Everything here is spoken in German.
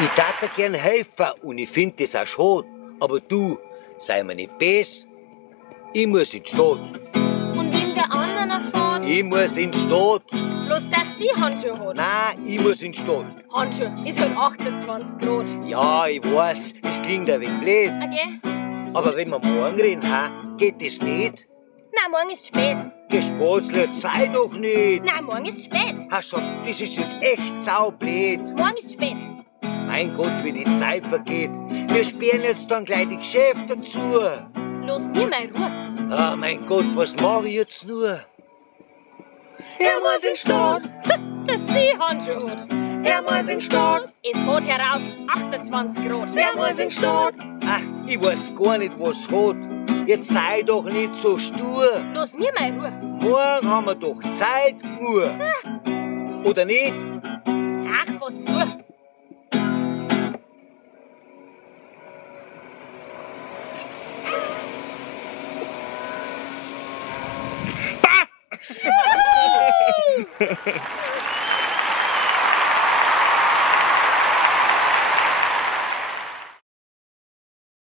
Ich tat dir gern helfen und ich find das auch schade. Aber du, sei mir nicht böse. Ich muss in die Stadt. Und wegen der anderen erfahren? Ich muss in die Stadt. Bloß, dass sie Handschuhe hat. Nein, ich muss in die Stadt. Handschuhe, ist halt 28 Grad. Ja, ich weiß, das klingt ein wenig blöd. Okay? Aber wenn wir morgen reden, geht das nicht? Nein, morgen ist spät. Gespatzle, sei doch nicht. Nein, morgen ist spät. Hast schon, das ist jetzt echt saublöd. Morgen ist spät. Mein Gott, wie die Zeit vergeht. Wir sperren jetzt dann gleich die Geschäfte dazu. Lass mir mal Ruhe. Ah, mein Gott, was mach ich jetzt nur? Er muss in Stadt. Dass sie Handschuhe hat. Er muss in Stadt. Es hat heraus 28 Grad. Er muss in Stadt. Ach, ich weiß gar nicht, was hat. Jetzt sei doch nicht so stur. Lass mir mal Ruhe. Morgen haben wir doch Zeit nur. Oder nicht? Ach, wozu? Bah!